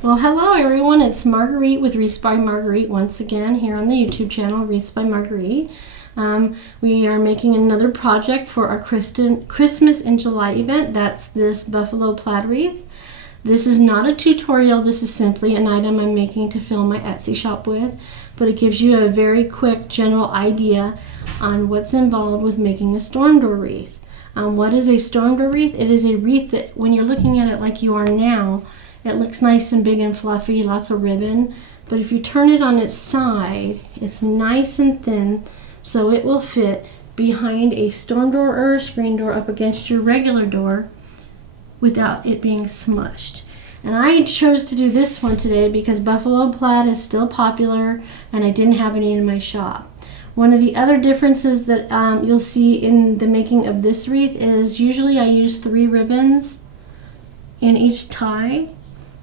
Well, hello everyone, it's Marguerite with Wreath by Marguerite once again here on the YouTube channel, Wreath by Marguerite. We are making another project for our Christmas in July event. That's this buffalo plaid wreath. This is not a tutorial, this is simply an item I'm making to fill my Etsy shop with, but it gives you a very quick general idea on what's involved with making a storm door wreath. What is a storm door wreath? It is a wreath that when you're looking at it like you are now, it looks nice and big and fluffy, lots of ribbon, but if you turn it on its side, it's nice and thin, so it will fit behind a storm door or a screen door up against your regular door without it being smushed. And I chose to do this one today because buffalo plaid is still popular and I didn't have any in my shop. One of the other differences that you'll see in the making of this wreath is usually I use 3 ribbons in each tie,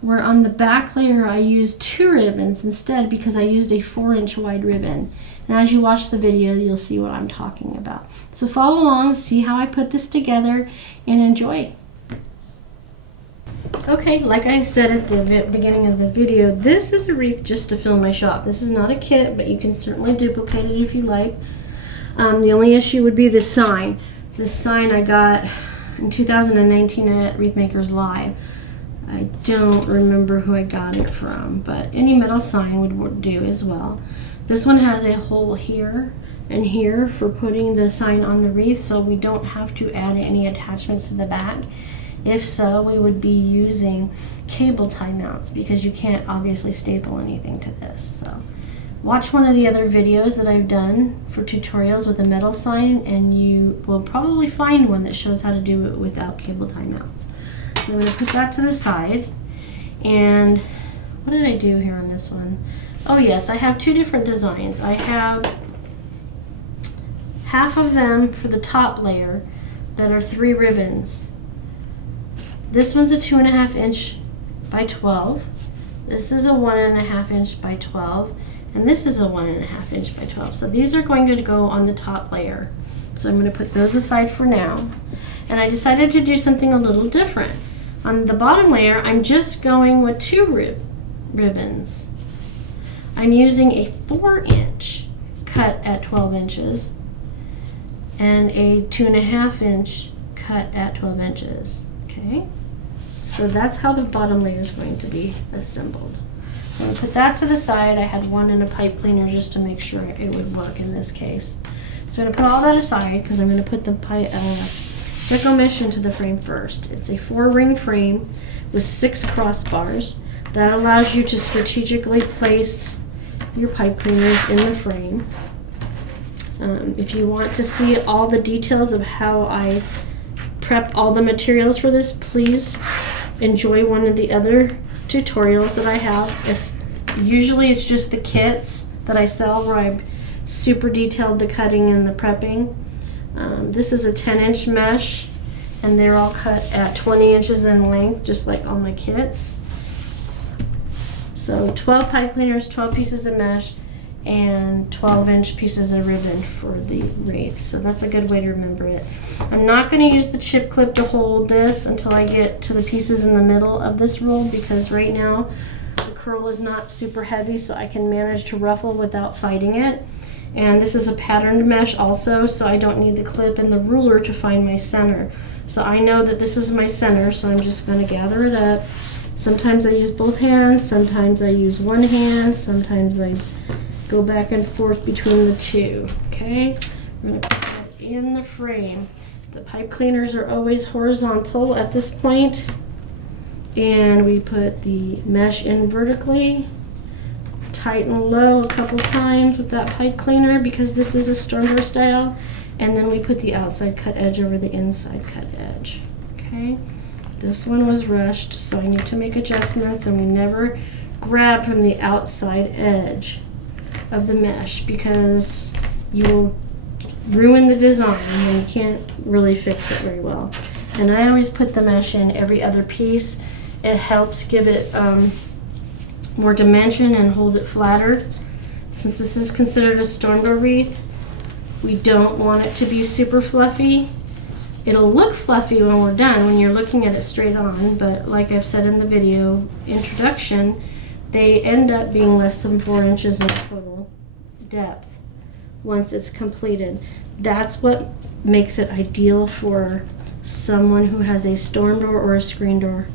where on the back layer I used 2 ribbons instead because I used a 4-inch wide ribbon. And as you watch the video, you'll see what I'm talking about. So follow along, see how I put this together, and enjoy. Okay, like I said at the beginning of the video, this is a wreath just to fill my shop. This is not a kit, but you can certainly duplicate it if you like. The only issue would be the sign. This sign I got in 2019 at Wreath Makers Live. I don't remember who I got it from, but any metal sign would do as well. This one has a hole here and here for putting the sign on the wreath, so we don't have to add any attachments to the back. If so, we would be using cable tie mounts because you can't obviously staple anything to this. So watch one of the other videos that I've done for tutorials with a metal sign and you will probably find one that shows how to do it without cable tie mounts. So I'm going to put that to the side. And what did I do here on this one? Oh yes, I have 2 different designs. I have half of them for the top layer that are 3 ribbons. This one's a 2.5 inch by 12. This is a 1.5 inch by 12. And this is a 1.5 inch by 12. So these are going to go on the top layer. So I'm going to put those aside for now. And I decided to do something a little different. On the bottom layer, I'm just going with 2 ribbons. I'm using a 4-inch cut at 12 inches and a 2.5 inch cut at 12 inches. Okay, so that's how the bottom layer is going to be assembled. I'm going to put that to the side. I had one in a pipe cleaner just to make sure it would work in this case. So I'm going to put all that aside because I'm going to put the deco mesh into the frame first. It's a 4-ring frame with 6 crossbars. That allows you to strategically place your pipe cleaners in the frame. If you want to see all the details of how I prep all the materials for this, please enjoy one of the other tutorials that I have. Usually it's just the kits that I sell where I've super detailed the cutting and the prepping. This is a 10-inch mesh and they're all cut at 20 inches in length, just like all my kits. So 12 pipe cleaners, 12 pieces of mesh, and 12-inch pieces of ribbon for the wreath. So that's a good way to remember it. I'm not going to use the chip clip to hold this until I get to the pieces in the middle of this roll because right now the curl is not super heavy, so I can manage to ruffle without fighting it. And this is a patterned mesh also, so I don't need the clip and the ruler to find my center. So I know that this is my center, so I'm just going to gather it up. Sometimes I use both hands, sometimes I use one hand, sometimes I go back and forth between the 2. Okay, I'm going to put that in the frame. The pipe cleaners are always horizontal at this point, and we put the mesh in vertically. Tighten low a couple times with that pipe cleaner because this is a storm door style, and then we put the outside cut edge over the inside cut edge. Okay, this one was rushed, so I need to make adjustments, and we never grab from the outside edge of the mesh because you will ruin the design and you can't really fix it very well. And I always put the mesh in every other piece. It helps give it more dimension and hold it flatter. Since this is considered a storm door wreath, we don't want it to be super fluffy. It'll look fluffy when we're done, when you're looking at it straight on, but like I've said in the video introduction, they end up being less than 4 inches in total depth once it's completed. That's what makes it ideal for someone who has a storm door or a screen door.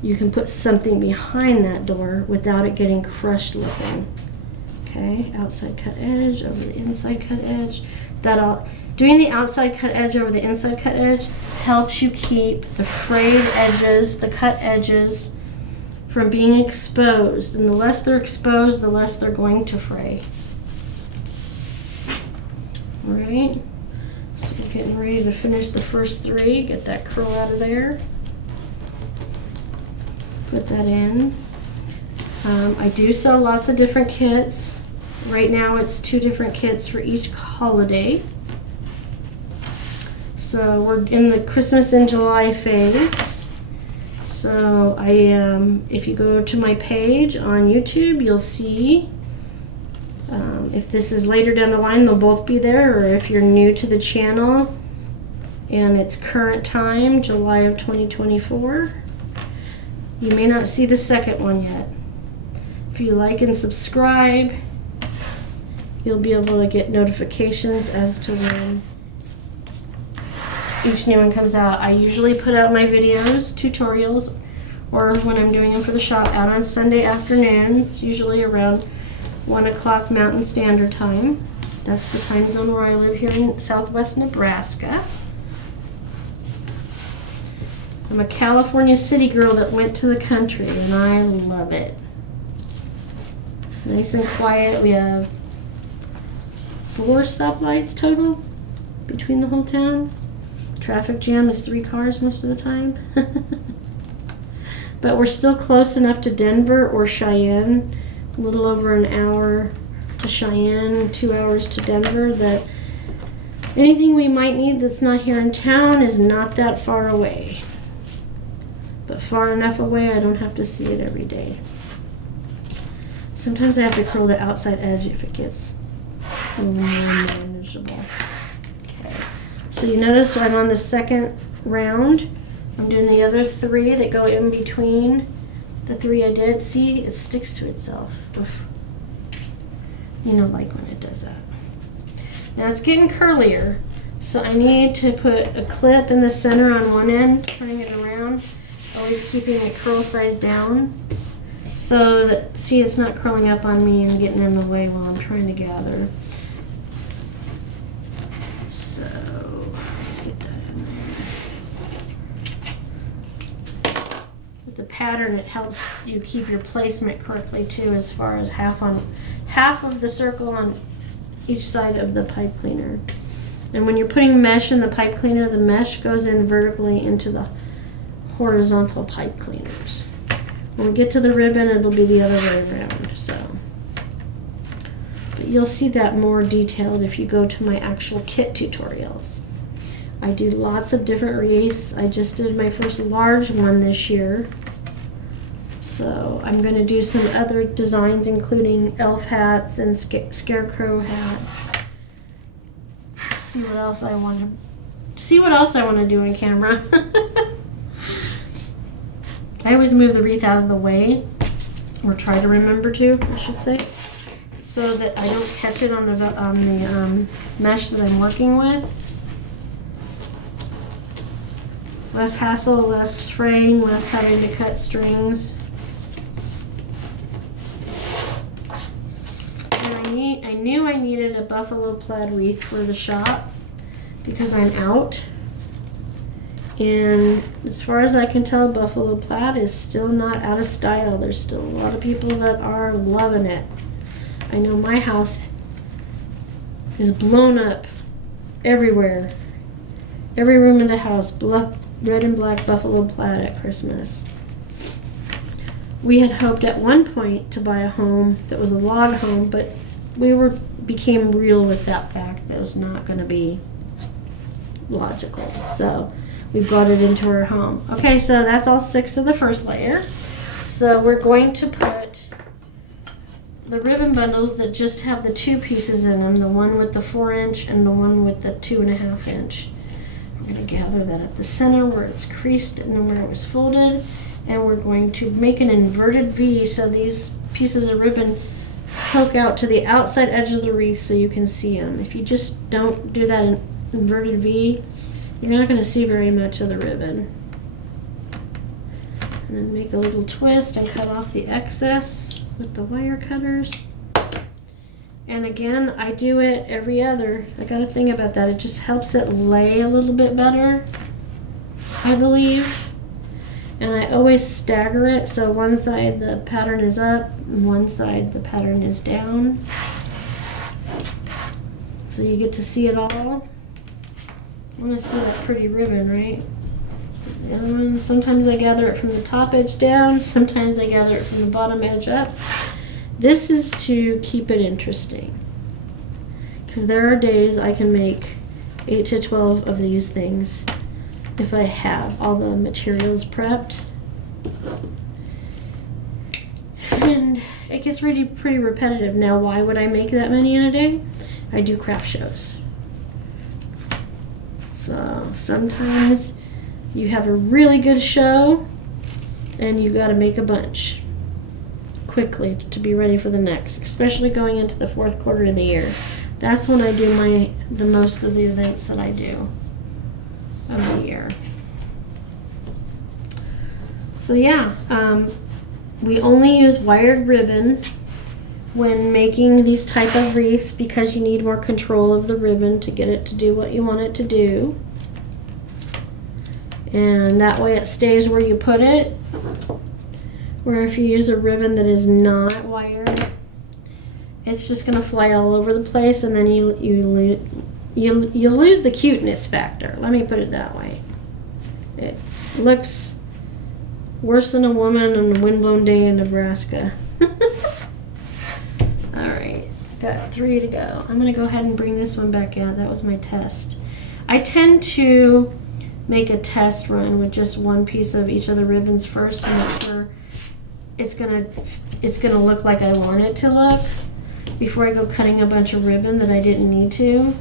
You can put something behind that door without it getting crushed looking. Okay, outside cut edge over the inside cut edge. Doing the outside cut edge over the inside cut edge helps you keep the frayed edges, the cut edges, from being exposed. And the less they're exposed, the less they're going to fray. All right, so we're getting ready to finish the first 3. Get that curl out of there. Put that in. I do sell lots of different kits. Right now it's 2 different kits for each holiday. So we're in the Christmas in July phase. So if you go to my page on YouTube, you'll see, if this is later down the line, they'll both be there, or if you're new to the channel and it's current time, July of 2024, you may not see the second one yet. If you like and subscribe, you'll be able to get notifications as to when each new one comes out. I usually put out my videos, tutorials, or when I'm doing them for the shop, out on Sunday afternoons, usually around 1 o'clock Mountain Standard Time. That's the time zone where I live here in southwest Nebraska. I'm a California city girl that went to the country, and I love it. Nice and quiet. We have 4 stoplights total between the whole town. Traffic jam is 3 cars most of the time. But we're still close enough to Denver or Cheyenne, a little over an hour to Cheyenne, 2 hours to Denver, that anything we might need that's not here in town is not that far away. But far enough away I don't have to see it every day. Sometimes I have to curl the outside edge if it gets a little more manageable. Okay. So you notice I'm on the second round. I'm doing the other 3 that go in between the 3 I did. See, it sticks to itself. Oof. You know, like when it does that. Now it's getting curlier, so I need to put a clip in the center on one end, turning it around, always keeping it curl size down, so that, see, it's not curling up on me and getting in the way while I'm trying to gather. So let's get that in there. With the pattern, it helps you keep your placement correctly too, as far as half of the circle on each side of the pipe cleaner. And when you're putting mesh in the pipe cleaner, the mesh goes in vertically into the horizontal pipe cleaners. When we get to the ribbon, it'll be the other way around. So, but you'll see that more detailed if you go to my actual kit tutorials. I do lots of different wreaths. I just did my first large one this year. So I'm going to do some other designs, including elf hats and scarecrow hats. See what else I want to do on camera. I always move the wreath out of the way, or try to remember to, I should say, so that I don't catch it on the mesh that I'm working with. Less hassle, less fraying, less having to cut strings. And I knew I needed a buffalo plaid wreath for the shop because I'm out. And as far as I can tell, buffalo plaid is still not out of style. There's still a lot of people that are loving it. I know my house is blown up everywhere. Every room in the house, red and black buffalo plaid at Christmas. We had hoped at one point to buy a home that was a log home, but we became real with that fact that it was not going to be logical. So we brought it into our home. Okay, so that's all 6 of the first layer. So we're going to put the ribbon bundles that just have the 2 pieces in them, the one with the 4 inch and the one with the 2.5 inch. We're we're going to gather that up the center where it's creased and then where it was folded. And we're going to make an inverted V so these pieces of ribbon poke out to the outside edge of the wreath so you can see them. If you just don't do that inverted V, you're not going to see very much of the ribbon. And then make a little twist and cut off the excess with the wire cutters. And again, I do it every other. I got a thing about that. It just helps it lay a little bit better, I believe. And I always stagger it, so one side the pattern is up, and one side the pattern is down. So you get to see it all. I want to see that pretty ribbon, right? The other one, sometimes I gather it from the top edge down, sometimes I gather it from the bottom edge up. This is to keep it interesting. Because there are days I can make 8 to 12 of these things if I have all the materials prepped. And it gets really pretty repetitive. Now, why would I make that many in a day? I do craft shows. So sometimes you have a really good show and you got to make a bunch quickly to be ready for the next, especially going into the fourth quarter of the year. That's when I do the most of the events that I do of the year. So yeah, we only use wired ribbon when making these type of wreaths because you need more control of the ribbon to get it to do what you want it to do. And that way it stays where you put it. Where if you use a ribbon that is not wired, it's just gonna fly all over the place, and then you lose the cuteness factor. Let me put it that way. It looks worse than a woman on a windblown day in Nebraska. All right, got 3 to go. I'm gonna go ahead and bring this one back out. That was my test. I tend to make a test run with just one piece of each of the ribbons first to make sure it's gonna look like I want it to look before I go cutting a bunch of ribbon that I didn't need to.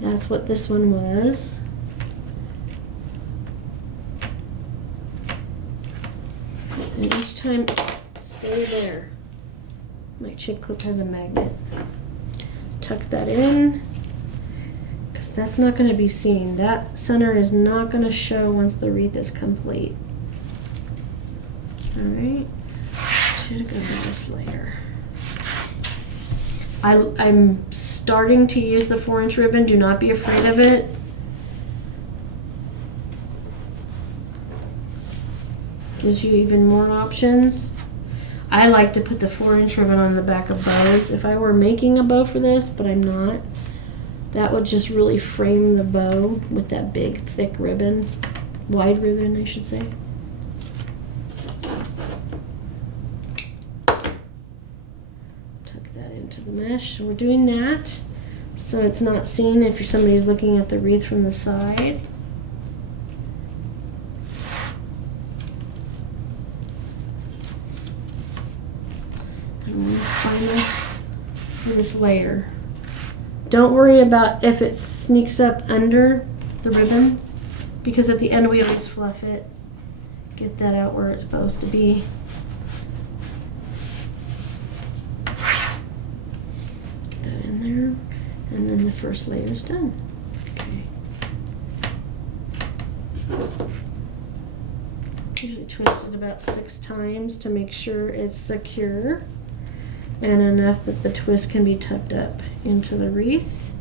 That's what this one was. And each time, stay there. My chip clip has a magnet. Tuck that in, because that's not going to be seen. That center is not going to show once the wreath is complete. All right, 2 to go to this layer. I'm starting to use the 4-inch ribbon. Do not be afraid of it. Gives you even more options. I like to put the 4-inch ribbon on the back of bows. If I were making a bow for this, but I'm not, that would just really frame the bow with that big, thick ribbon. Wide ribbon, I should say. To the mesh. So we're doing that so it's not seen if somebody's looking at the wreath from the side. And then finally this layer. Don't worry about if it sneaks up under the ribbon, because at the end we always fluff it. Get that out where it's supposed to be. There, and then the first layer is done. Okay. Usually twist it about 6 times to make sure it's secure and enough that the twist can be tucked up into the wreath.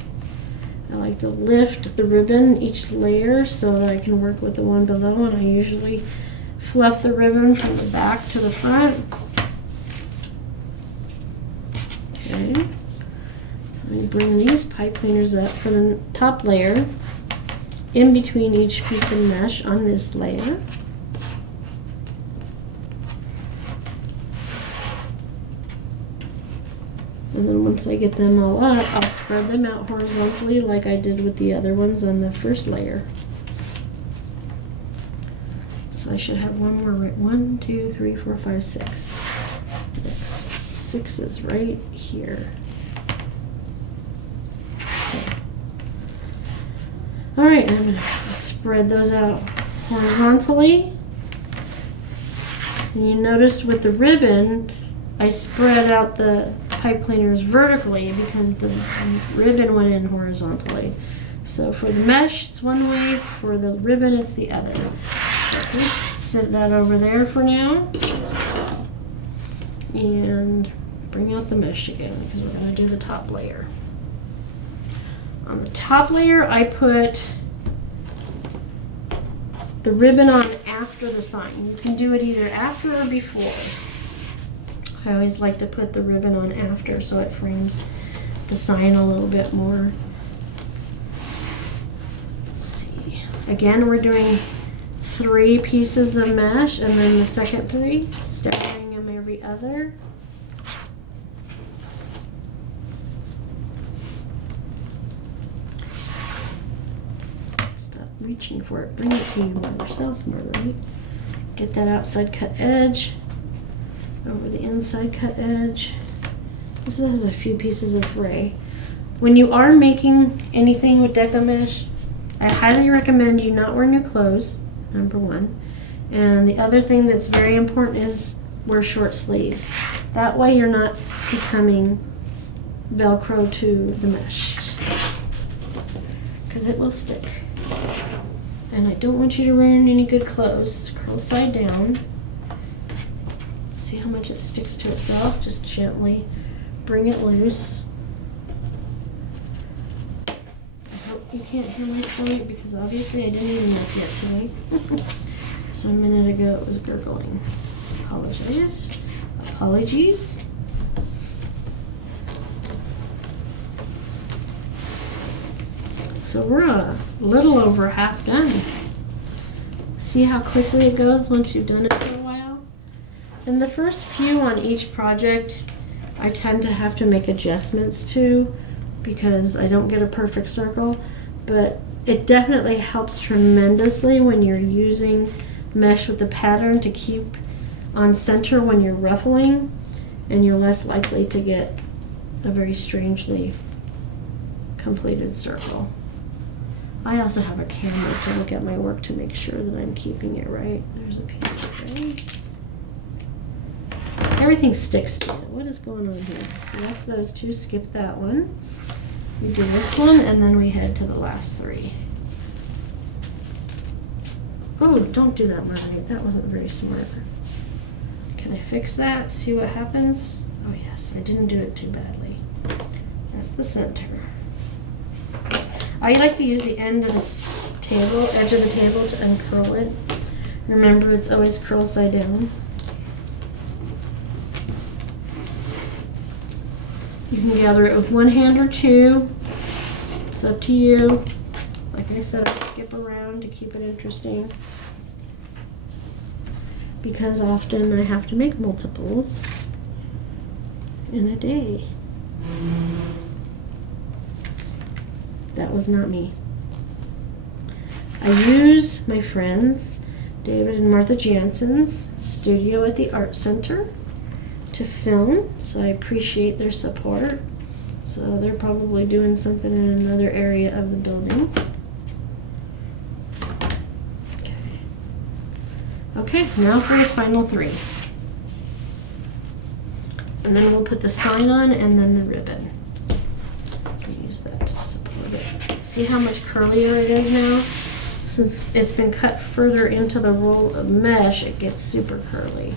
I like to lift the ribbon each layer so that I can work with the one below, and I usually fluff the ribbon from the back to the front. Okay. Let me bring these pipe cleaners up for the top layer in between each piece of mesh on this layer. And then once I get them all up, I'll spread them out horizontally like I did with the other ones on the first layer. So I should have one more right. 1, 2, 3, 4, 5, 6. Next, 6 is right here. All right, I'm gonna spread those out horizontally. And you noticed with the ribbon, I spread out the pipe cleaners vertically because the ribbon went in horizontally. So for the mesh, it's one way, for the ribbon, it's the other. So let's set that over there for now. And bring out the mesh again because we're gonna do the top layer. On the top layer, I put the ribbon on after the sign. You can do it either after or before. I always like to put the ribbon on after so it frames the sign a little bit more. Let's see. Again, we're doing 3 pieces of mesh and then the second 3, staggering them every other. Reaching for it, bring it to you by yourself, Marguerite. Get that outside cut edge over the inside cut edge. This has a few pieces of fray. When you are making anything with Deca mesh, I highly recommend you not wear new clothes, number 1. And the other thing that's very important is wear short sleeves. That way you're not becoming Velcro to the mesh, because it will stick. And I don't want you to ruin any good clothes. Curl side down. See how much it sticks to itself? Just gently bring it loose. I hope you can't hear my stomach because obviously I didn't eat enough yet today. So a minute ago it was gurgling. Apologize. Apologies. So we're a little over half done. See how quickly it goes once you've done it for a while? And the first few on each project, I tend to have to make adjustments to because I don't get a perfect circle, but it definitely helps tremendously when you're using mesh with the pattern to keep on center when you're ruffling, and you're less likely to get a very strangely completed circle. I also have a camera to look at my work to make sure that I'm keeping it right. There's a piece of thing. Everything sticks to it. What is going on here? So that's those 2. Skip that one. We do this one, and then we head to the last 3. Oh, don't do that, Marguerite. That wasn't very smart. Can I fix that? See what happens? Oh yes, I didn't do it too badly. That's the center. I like to use the end of the table, edge of the table, to uncurl it. Remember, it's always curl side down. You can gather it with 1 hand or 2. It's up to you. Like I said, I skip around to keep it interesting, because often I have to make multiples in a day. That was not me. I use my friends David and Martha Jansen's studio at the Art Center to film, so I appreciate their support. So they're probably doing something in another area of the building. Okay, now for the final 3. And then we'll put the sign on and then the ribbon. Use that to support it. See how much curlier it is now? Since it's been cut further into the roll of mesh, it gets super curly.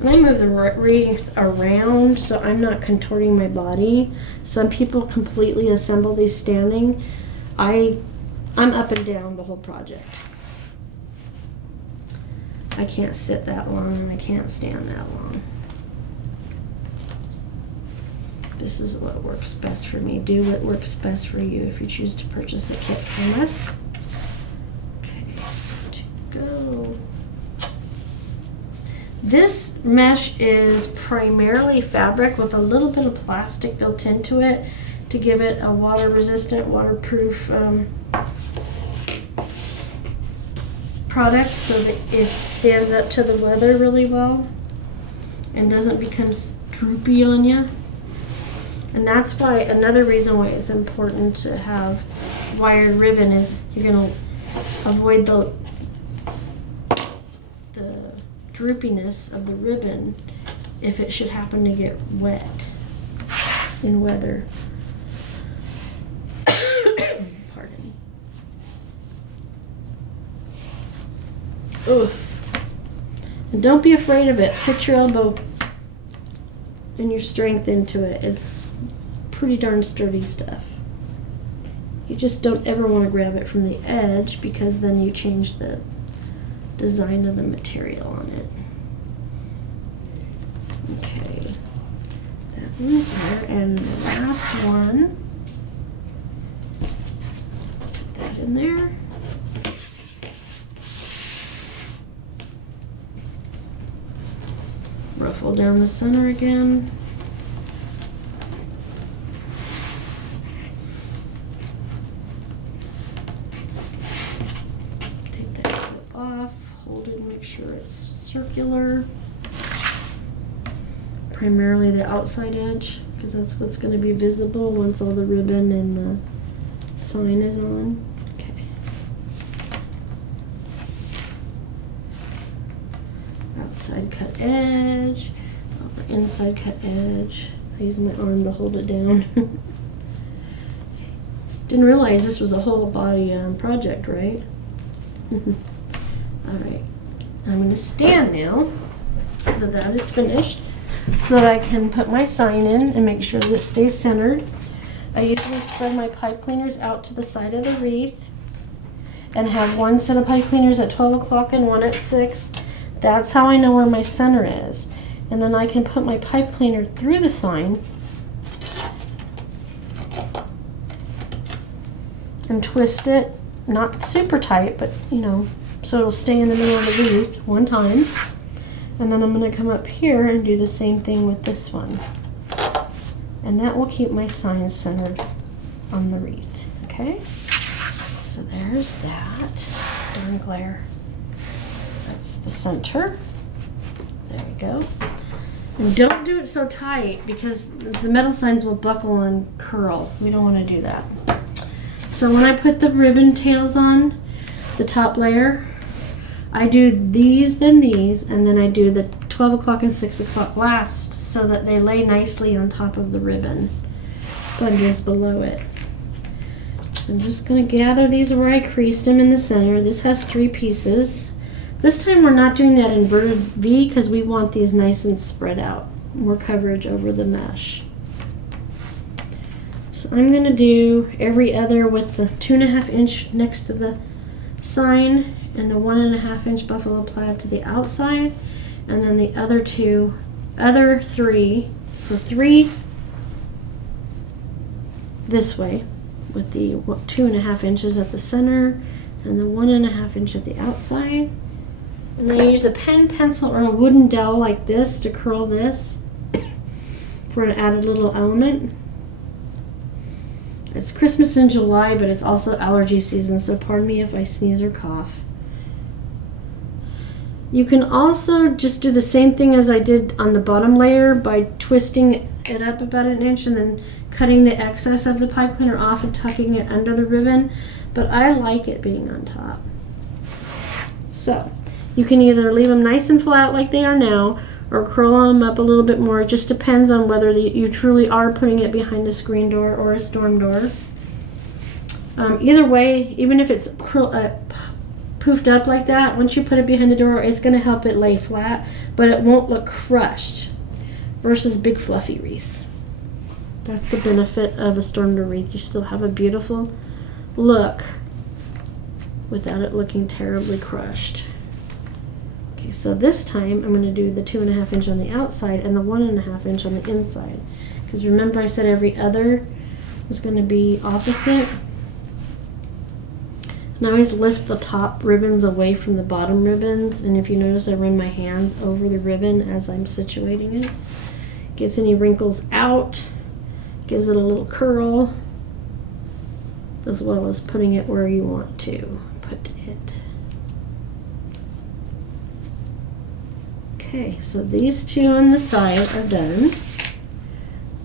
And I move the wreath around so I'm not contorting my body. Some people completely assemble these standing. I'm up and down the whole project. I can't sit that long and I can't stand that long. This is what works best for me. Do what works best for you if you choose to purchase a kit from us. Okay, to go. This mesh is primarily fabric with a little bit of plastic built into it to give it a water resistant, waterproof product so that it stands up to the weather really well and doesn't become droopy on you. And that's why, another reason why it's important to have wired ribbon is you're going to avoid the droopiness of the ribbon if it should happen to get wet in weather. Pardon me. Oof. And don't be afraid of it. Put your elbow and your strength into it. It's pretty darn sturdy stuff. You just don't ever want to grab it from the edge because then you change the design of the material on it. Okay, that one's there, and the last one, put that in there. Ruffle down the center again. Take that clip off, hold it and make sure it's circular. Primarily the outside edge, because that's what's going to be visible once all the ribbon and the sign is on. Okay. Outside cut edge, inside cut edge. I use my arm to hold it down. Didn't realize this was a whole body project, right? Alright, I'm going to stand now that that is finished so that I can put my sign in and make sure this stays centered. I usually spread my pipe cleaners out to the side of the wreath and have one set of pipe cleaners at 12 o'clock and one at 6. That's how I know where my center is. And then I can put my pipe cleaner through the sign and twist it, not super tight, but you know, so it'll stay in the middle of the wreath one time. And then I'm going to come up here and do the same thing with this one. And that will keep my sign centered on the wreath. Okay? So there's that. Darn glare. That's the center. There we go. And don't do it so tight because the metal signs will buckle and curl. We don't want to do that. So when I put the ribbon tails on, the top layer, I do these, then these, and then I do the 12 o'clock and 6 o'clock last so that they lay nicely on top of the ribbon, but just below it. So I'm just going to gather these where I creased them in the center. This has 3 pieces. This time we're not doing that inverted V because we want these nice and spread out. More coverage over the mesh. So I'm going to do every other with the 2.5 inch next to the sign and the 1.5 inch buffalo plaid to the outside, and then the other 3, so 3 this way with the 2.5 inches at the center and the 1.5 inch at the outside. And I use a pen, pencil, or a wooden dowel like this to curl this for an added little element. It's Christmas in July, but it's also allergy season, so pardon me if I sneeze or cough. You can also just do the same thing as I did on the bottom layer by twisting it up about 1 inch and then cutting the excess of the pipe cleaner off and tucking it under the ribbon, but I like it being on top. So you can either leave them nice and flat like they are now or curl them up a little bit more. It just depends on whether you truly are putting it behind a screen door or a storm door. Either way, even if it's poofed up like that, once you put it behind the door, it's going to help it lay flat, but it won't look crushed versus big fluffy wreaths. That's the benefit of a storm door wreath. You still have a beautiful look without it looking terribly crushed. Okay, so this time I'm going to do the 2.5 inch on the outside and the 1.5 inch on the inside. Because remember I said every other was going to be opposite. And I always lift the top ribbons away from the bottom ribbons, and if you notice I run my hands over the ribbon as I'm situating it. Gets any wrinkles out, gives it a little curl, as well as putting it where you want to put it. Okay, so these two on the side are done.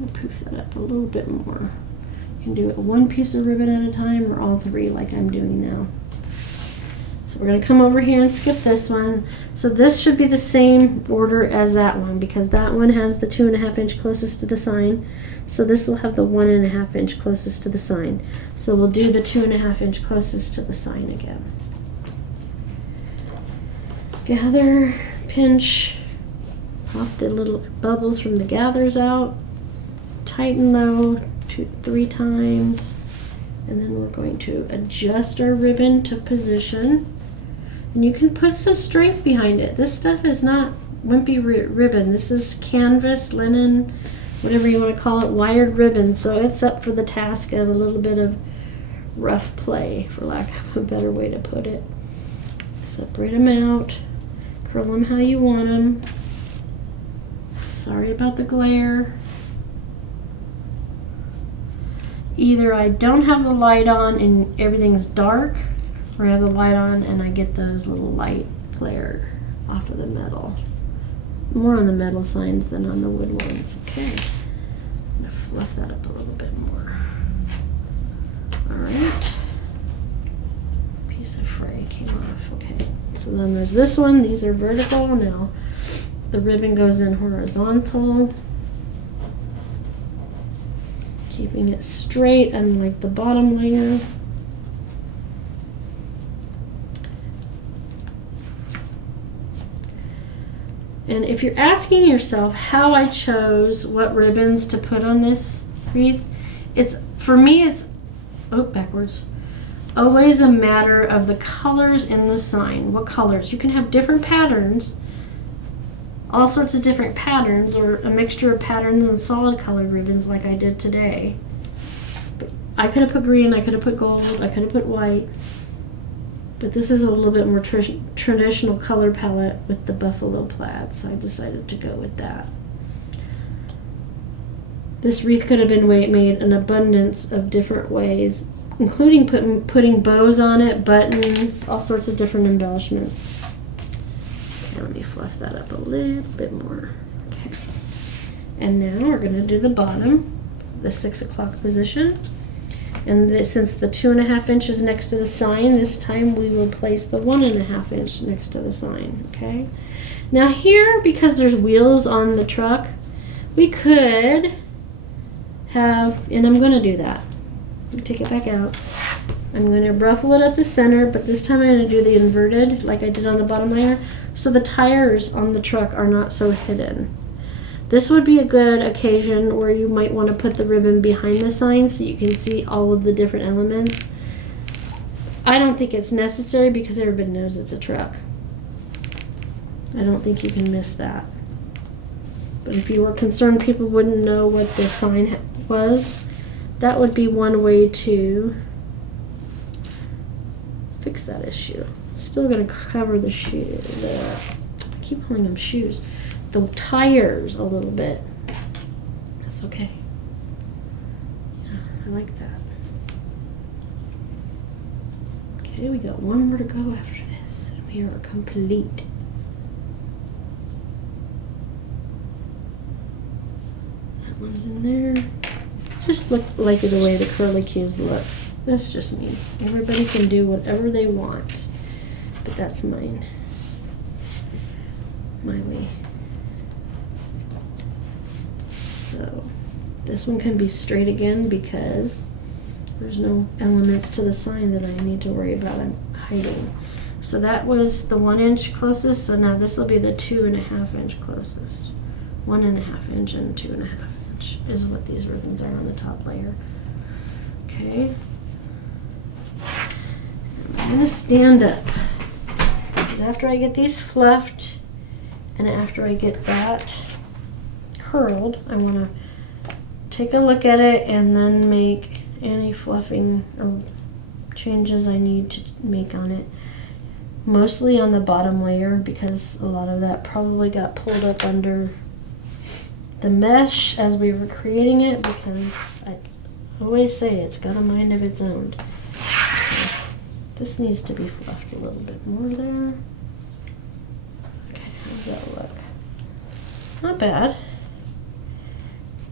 I'll poof that up a little bit more. You can do it one piece of ribbon at a time or all three like I'm doing now. So we're going to come over here and skip this one. So this should be the same order as that one because that one has the 2.5 inch closest to the sign. So this will have the 1.5 inch closest to the sign. So we'll do the 2.5 inch closest to the sign again. Gather, pinch, pop the little bubbles from the gathers out, tighten low 2-3 times, and then we're going to adjust our ribbon to position. And you can put some strength behind it. This stuff is not wimpy ribbon. This is canvas, linen, whatever you want to call it, wired ribbon. So it's up for the task of a little bit of rough play, for lack of a better way to put it. Separate them out, curl them how you want them. Sorry about the glare. Either I don't have the light on and everything's dark, or I have the light on and I get those little light glare off of the metal. More on the metal signs than on the wood ones. Okay, I'm gonna fluff that up a little bit more. All right, piece of fray came off. Okay, so then there's this one. These are vertical. Now the ribbon goes in horizontal, keeping it straight, unlike the bottom layer. And if you're asking yourself how I chose what ribbons to put on this wreath, for me it's backwards. Always a matter of the colors in the sign. What colors? You can have different patterns, all sorts of different patterns, or a mixture of patterns and solid colored ribbons like I did today. But I could have put green, I could have put gold, I could have put white. But this is a little bit more traditional color palette with the buffalo plaid, so I decided to go with that. This wreath could have been made an abundance of different ways, including putting bows on it, buttons, all sorts of different embellishments. Okay, let me fluff that up a little bit more. Okay. And now we're going to do the bottom, the 6 o'clock position. And since the 2.5 inches next to the sign, this time we will place the 1.5 inch next to the sign, okay? Now here, because there's wheels on the truck, we could have, and I'm gonna do that. Let me take it back out. I'm gonna ruffle it at the center, but this time I'm gonna do the inverted, like I did on the bottom layer, so the tires on the truck are not so hidden. This would be a good occasion where you might want to put the ribbon behind the sign so you can see all of the different elements. I don't think it's necessary because everybody knows it's a truck. I don't think you can miss that. But if you were concerned people wouldn't know what the sign was, that would be one way to fix that issue. Still going to cover the shoe. I keep calling them shoes. The tires a little bit. That's okay. Yeah, I like that. Okay, we got one more to go after this. We are complete. That one's in there. Just look like the way the curly cues look. That's just me. Everybody can do whatever they want, but that's mine. My way. So this one can be straight again because there's no elements to the sign that I need to worry about hiding. So that was the 1 inch closest, so now this will be the 2.5 inch closest. 1.5 inch and 2.5 inch is what these ribbons are on the top layer. Okay. I'm gonna stand up because after I get these fluffed and after I get that curled, I want to take a look at it and then make any fluffing or changes I need to make on it. Mostly on the bottom layer because a lot of that probably got pulled up under the mesh as we were creating it, because I always say it's got a mind of its own. So this needs to be fluffed a little bit more there. Okay, how does that look? Not bad.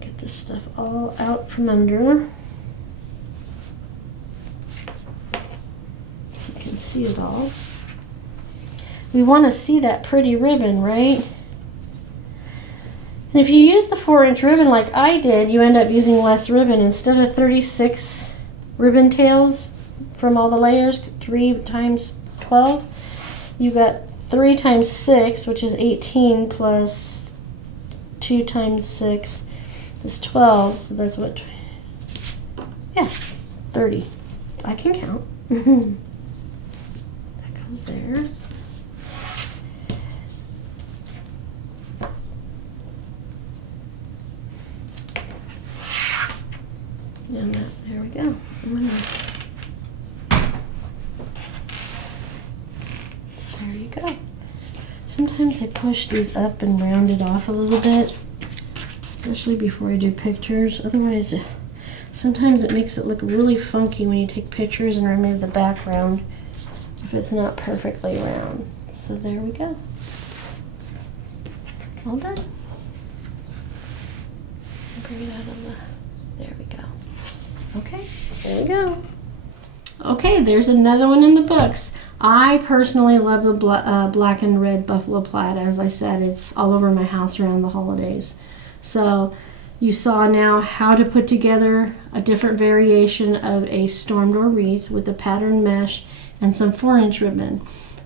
Get this stuff all out from under. You can see it all. We want to see that pretty ribbon, right? And if you use the 4-inch ribbon like I did, you end up using less ribbon. Instead of 36 ribbon tails from all the layers, 3 times 12, you got 3 times 6, which is 18, plus 2 times 6 is 12, so that's what, yeah, 30. I can count. That goes there. And there we go. There you go. Sometimes I push these up and round it off a little bit, especially before I do pictures. Otherwise, sometimes it makes it look really funky when you take pictures and remove the background if it's not perfectly round. So there we go. All done. Bring it out of the, there we go. Okay, there we go. Okay, there's another one in the books. I personally love the black and red buffalo plaid. As I said, it's all over my house around the holidays. So you saw now how to put together a different variation of a storm door wreath with a pattern mesh and some 4-inch ribbon,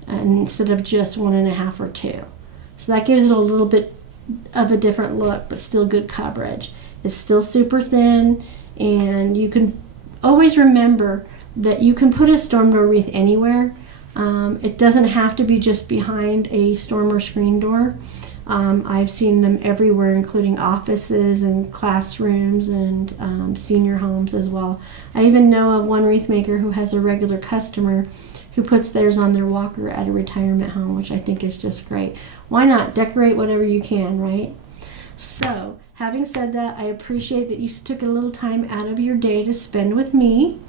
and instead of just 1.5 or 2. So that gives it a little bit of a different look, but still good coverage. It's still super thin, and you can always remember that you can put a storm door wreath anywhere. It doesn't have to be just behind a storm or screen door. I've seen them everywhere, including offices and classrooms and senior homes as well. I even know of one wreath maker who has a regular customer who puts theirs on their walker at a retirement home, which I think is just great. Why not decorate whatever you can, right? So, having said that, I appreciate that you took a little time out of your day to spend with me.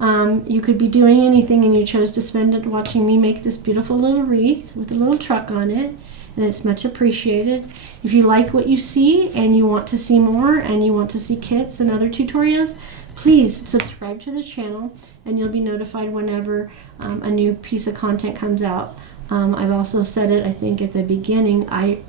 You could be doing anything and you chose to spend it watching me make this beautiful little wreath with a little truck on it, and it's much appreciated. If you like what you see and you want to see more and you want to see kits and other tutorials, please subscribe to the channel and you'll be notified whenever a new piece of content comes out. I've also said it, I think, at the beginning, I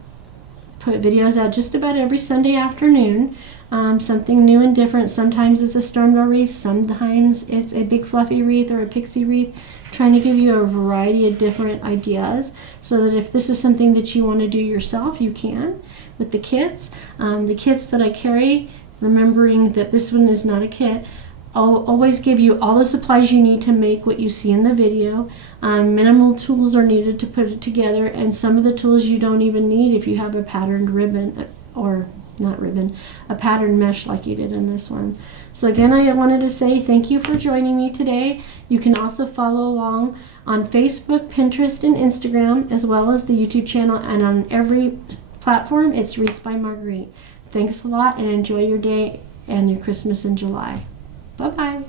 put videos out just about every Sunday afternoon. Something new and different. Sometimes it's a storm door wreath, sometimes it's a big fluffy wreath or a pixie wreath, trying to give you a variety of different ideas so that if this is something that you want to do yourself, you can with the kits. The kits that I carry, remembering that this one is not a kit, I'll always give you all the supplies you need to make what you see in the video. Minimal tools are needed to put it together, and some of the tools you don't even need if you have a patterned ribbon, or not ribbon, a patterned mesh like you did in this one. So again, I wanted to say thank you for joining me today. You can also follow along on Facebook, Pinterest, and Instagram, as well as the YouTube channel, and on every platform, it's Wreaths by Marguerite. Thanks a lot, and enjoy your day and your Christmas in July. Bye-bye.